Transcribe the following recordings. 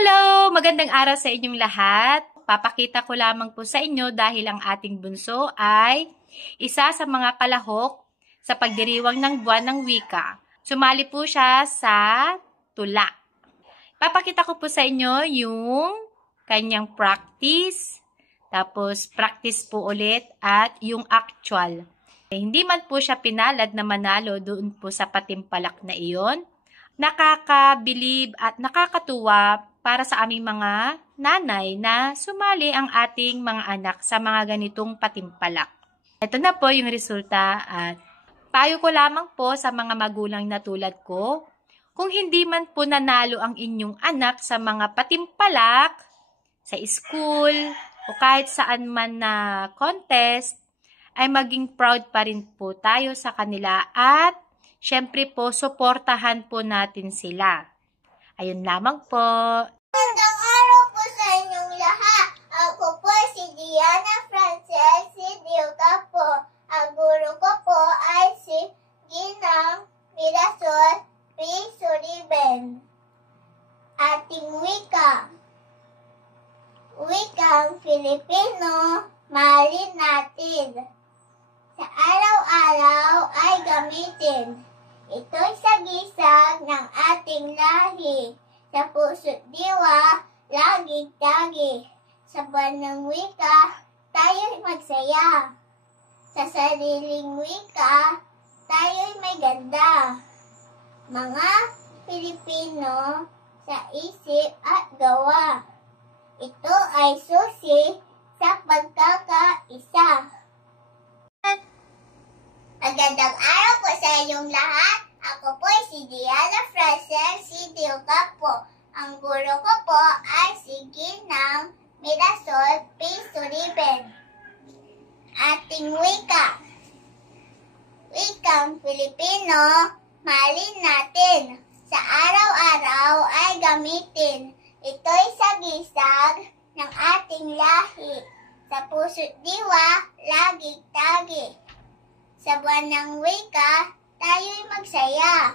Hello! Magandang araw sa inyong lahat. Papakita ko lamang po sa inyo dahil ang ating bunso ay isa sa mga kalahok sa pagdiriwang ng buwan ng wika. Sumali po siya sa tula. Papakita ko po sa inyo yung kanyang practice, tapos practice po ulit at yung actual. Hindi man po siya pinalad na manalo doon po sa patimpalak na iyon. Nakakabilib at nakakatuwa para sa aming mga nanay na sumali ang ating mga anak sa mga ganitong patimpalak. Ito na po yung resulta at payo ko lamang po sa mga magulang na tulad ko, kung hindi man po nanalo ang inyong anak sa mga patimpalak, sa school, o kahit saan man na contest, ay maging proud pa rin po tayo sa kanila at syempre po, suportahan po natin sila. Ayun lamang po. Magandang araw po sa inyong lahat. Ako po si Diana Frances Sidioca po. Ang guro ko po ay si Ginang Mirasol P. Suriben. Ating wika. Wikang Filipino, mahalin natin. Sa araw-araw ay gamitin. Ito'y sagisag ng ating lahi. Sa puso't diwa, laging tagi. Sa buwan ng wika, tayo'y magsaya. Sa sariling wika, tayo'y may ganda. Mga Pilipino, sa isip at gawa. Ito ay susi sa pagkakaisa. Magandang araw po sa inyong lahat. Ako po si Diana Frances Sidioca po. Ang guro ko po ay si Ginang Mirasol P. Suriben. Ating wika. Wikang Filipino, mahalin natin. Sa araw-araw ay gamitin. Ito'y sagisag ng ating lahi. Sa puso't diwa, laging tagi. Sa buwan ng wika, tayo'y magsaya.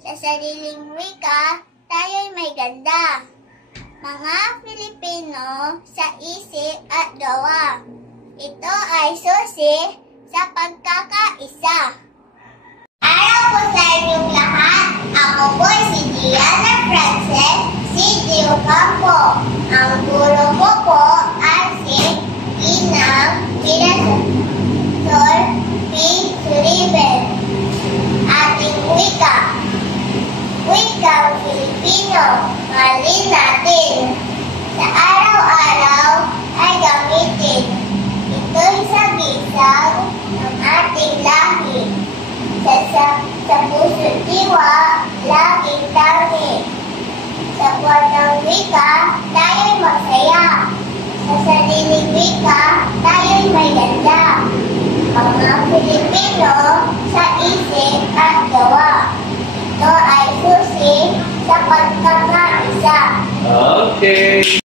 Sa sariling wika, tayo'y may ganda. Mga Pilipino, sa isip at gawa. Ito ay susi sa pagkakaisa. Araw po sa inyong lahat. Ako po si Diana Frances Sidioca po. Ang guro ko po ay si Ginang Mirasol P. Suriben. Ating wika. Wikang Filipino, mahalin natin. Sa araw-araw ay gamitin. Ito'y sagisag ng ating lahi. Sa puso't diwa, laging tangi. Sa buwan ng wika, tayo'y masaya. Sa sariling wika, tayo'y may ganda. Mga Pilipino, sa isip at gawa. Ito ay susi sa pagkakaisa. Okay.